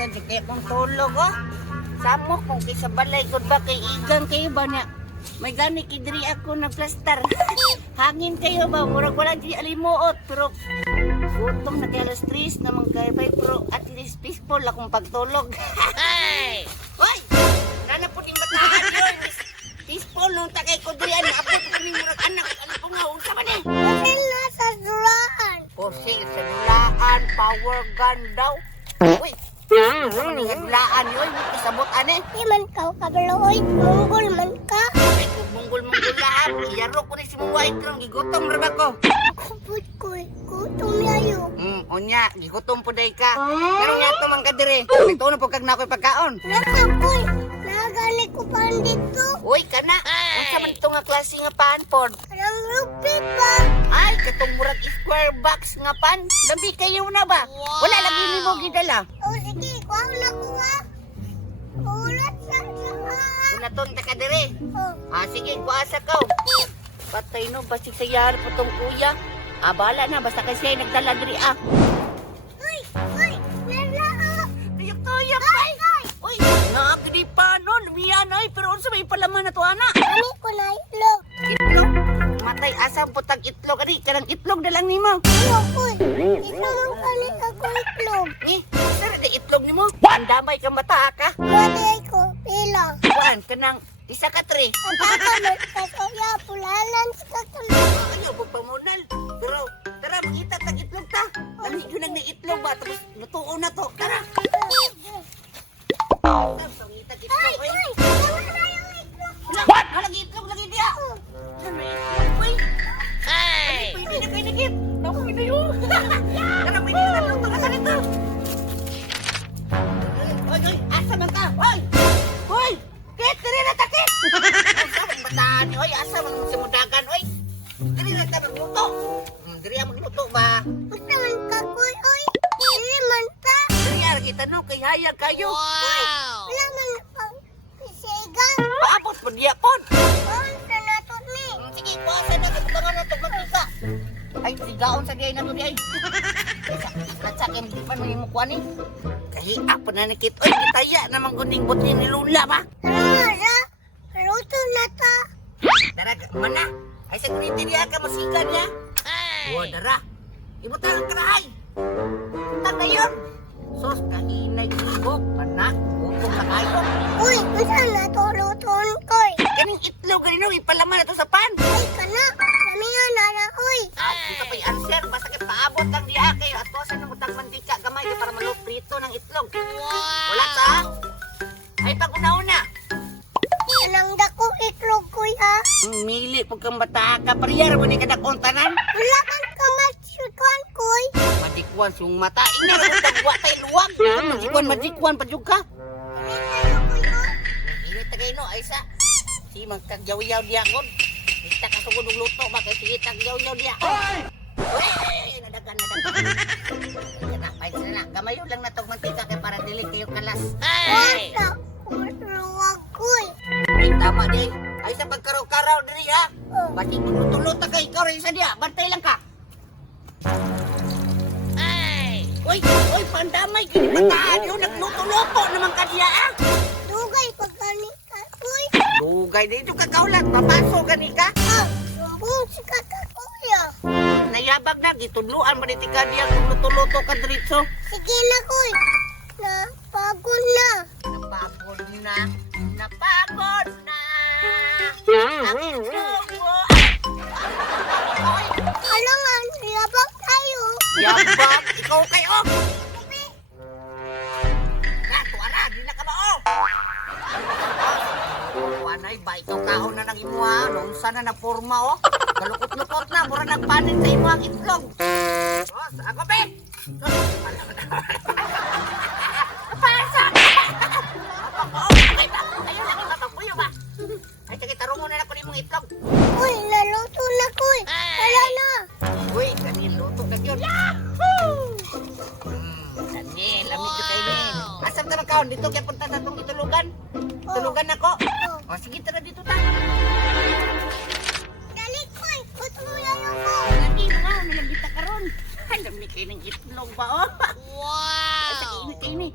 Ito, di kaya kong tulog, oh. Samok kung kisa balay, good ba kay igang kayo ba niya? May gani kidri ako na plaster. Hangin kayo ba? Murag wala di alimuot. Pero gutom na kaya alas 3 naman kayo ba? Pero at least peaceful akong pagtulog. Hey! Hoy! Nana po din bataan yun. Peaceful nung takay ko diyan. Abot ko ni murag anak. Ano po nga? Huwag sama ni. Pusil na sa dulaan. Pusil sa dulaan. Power gun daw. Uy! Ano ni dulaan yun? Isabot ane. Di man ka kabaloy. Munggol man ka. Munggol-munggol lahat. Iyaro ko ni si Muwait kung gigutom rin ako. Kupot ko. Gutom yayo. Onya, gigutom po day ka. Pero nga ito mga kadiri. Ito na po kag na ako'y pagkaon. Nakapoy. Nagani ko pa dito. Uy, kana. Ang saman ito nga klase nga pan pod. Parang rupit ba? Ay, katong murag square box nga pan. Labi kayo na ba? Wala lagi ni mo gidala. O sige, kuha na ko ha. Ulat sa Unaton ta kadiri. Oh. Sige, kuasa ka. Patay no, basig sa yari po tong kuya. Bala na, basta kasi ay nagdala diri Uy! Uy! Nala! Tuyok-tuyok pa. Uy, nakakidi pa no. Lumiyan ay, pero unsa may palaman na to, ana? Ani ko na itlog. Itlog? Matay asam putang itlog. Adi, kanang itlog na lang ni mo. Uy! Ito mo kani ako itlog. Sir, di itlog ni mo. Ang damay ka mata ka. Pwede ko. Pila. Kuan, kanang isa ka tre. Ang kakamot ka kaya pulalan sa katulog. Ayaw, pagpamunal. Pero, tara, makita tag itlog ta. Lami yun ang itlog ba? Tapos, lutuo na to. Tara. Pangita itlog, Uy! eh. Wala na yung itlog. Wala, walang itlog lagi diya. Ano itlog, eh? Hey! Pwede na kayo nagip. Ako, hindi yun. Tara, pwede na lang mga ganito. Hoy, hoy, asa man ka? Hoy! Hoy! Kit, dali na takit! Asa man bataan? Hoy, asa man si mudagan? Hoy! Dali na ta magluto. Dali ang magluto ba? Basta man ka, kuy. Uy! Dili man ta. Dali ang kita no, kay hayag kayo. Wala man pang pisiga. Paabot mo diya pod. Kuhan sa natot ni. Sige, kuwasa na katangan na itong mantika. Ay, sigaon sa diay na to diay. Katsakin, di pa nung mukha ni. Kahit apa na nakit. Oy, kitaya namang guning buti ni Lula ba? Tara, luto na ta. Dara, mana? Ay, sa kunitiriya ka, masigan niya. Wow, dara. Ibutan ang karahay. Ibutan na yun. Sos, kahinay gigok. Mana, utong na kayo. Uy, basta na to luton koy. Kaning itlog, ganino, ipalaman na to sa pan. Ay, kana. Kami nga nara, uy. Dito pa yung answer, basta kayo paabot lang diya kayo. At tuwasan ng utang mantika, gamay kayo para maluprito ng itlog. Wala ka? Ay, pag-una-una. Anong dako itlog koy ha? Mili, pag kang bata ka, pariyar mo ni kadakong tanan. Wala man ka matsukan koy. Madikwan sung mata. Ina, nagtagwa tayo luwag. Madikwan, padyug ka. Kami tayo koy ha? Ini tagay no, ay sa. Si magkagyaw-yaw diya ko. Kita ka sugod ng luto, bakit sige tagyaw-yaw diya. Uy! Nadagan. Ay, na. Gamayo lang na tog mantika kay para dili kayo kalas. Wala. Kumatuwag koy. Ay, tama di. Ay, sa pagkaraw-karaw diri ha. Oh. Bati luto-luto ka, ikaw rin sa diya. Bantay lang ka. Ay! Uy! Uy! Pandamay! Kinibataan yun! Nagluto-luto naman ka diya ah! Dugay pagkani ka koy. Dugay dito ka kaulat. Papaso gani ka. Ah, sumbong si kaka kuya. Nayabag na. Gitudluan mo dito ka diya kung luto-luto ka diritso. Sige na koy. Napagod na. Napagod na. Napagod na. Ang itlog mo. Ay! Alangan, labang tayo. Yabag! Ikaw kayo! Tuara! Di na ka ba oh! Tuanay ba? Ikaw kaon na ng imuha. Noong sana na forma oh. Kalukot-lukot na. Mura nagpanin sa imuha ang itlog. Sos! Ako be! Pasa! Ayun lang yung matagpuyo ba? Ay, sige, tarungo na ako ni mong itlog. Uy, naluto na koy. Wala na. Uy, kanil luto na yun. Yahoo! Kanil, lamig ko kayo ni. Asam ka kaon dito kaya punta na itong itulugan. Itulugan ako. O, sige, tara dito ta. Dali koy, kutuloyan ako. Lagi mo nga, nalambita ka ron. Ay, lamig kayo ng itlog ba, oh. Wow! Ini.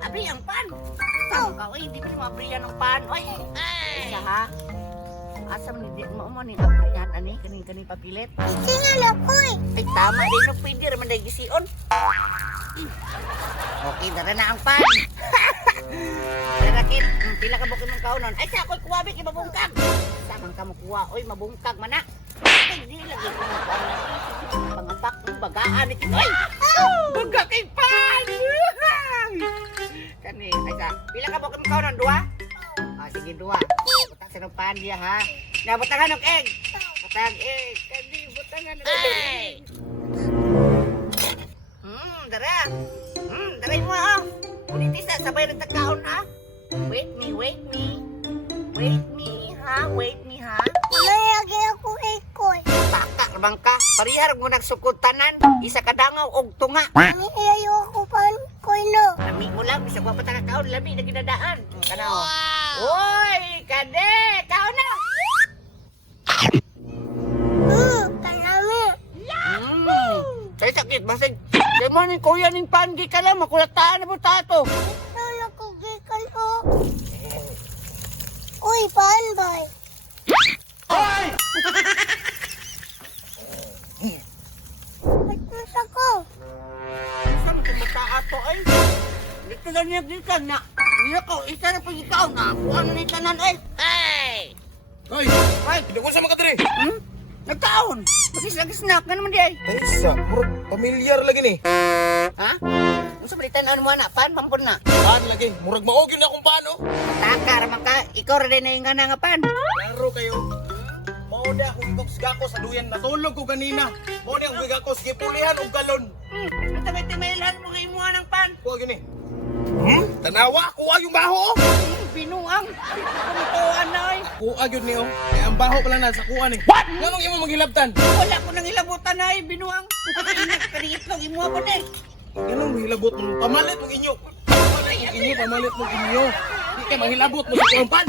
Abri ang pan. Tama ka, oy, di mo abri yan ang pan. Oy. Isa ha. Asam ni di mo ni abri yan ani kani papilit. Tingnan ako eh. Ay tama din no pwede ra man dai gision. Okay, dara na ang pan. Dara kit, pila ka bukin mong kaunon. Ay sa ako'y kuwabi kay mabungkag. Samang ka mo kuwa, oy mabungkag man na. Ay di lagi ko mo pan. Pangatak ng bagaan ni Oy. Baga kay pan. Kani, ay sa pila ka bukin mong kaunon duha? Ah sige duha. Butang sa pan dia ha. Na butangan og egg. Butang egg. Kani butangan og egg. Dara. Dara mo ah. Ulitis na sabay na tagkaon ha. Wait me ha. Malagi ako ikoy. Taka rabang ka. Parihar mo nagsukutanan. Isa ka dangaw og tunga. Ani ayaw ako pan koy no. Lami mo lang. Bisa ko pa tagkaon. Lami na ginadaan. Kanaw. Oy! Kade! Kaon na! Kanami. Say sakit. Basig. Kaya mo ni kuya ning panggi ka lang. Makulataan na mo tato. Wala ko gikan o. Uy, pan bay. Oy! Ba't ako? Saan mo kumata ato ay? Dito na niya gikan na. Niya ko, isa na pag ikaw na. Ano ni tanan ay? Hey! Hoy, Ay! dugol sa mga kadiri. Nagkaon! Magis-snack na naman di ay. Ay, sa, murag pamilyar lagi ni. Ha? Ano sa balitan na mo na? Pan, pampun na. Pan lagi, murag maogin na kung paano. Taka, raman ka. Ikaw rin na yung nga pan. Laro kayo. Mauda akong gako sa duyan. Natulog ko kanina. Mauda akong gako sige pulihan o galon. Matamay-tamaylan mo nga imuha ng pan. Kuha gini. Tanawa, kuha yung baho. Binuang. Kumituan na ay. Kuha yun niyo. Kaya ang baho pala na sa kuha ni. What? Ganong imo maghilabtan? Wala ko nang ilabutan na ay. Binuang. Ingat ka rin itlog. Imuha ko na eh. Ganong mahilabot mo. Pamalit mo inyo. Pamalit mo inyo. Di kayo mahilabot mo sa kuha pan.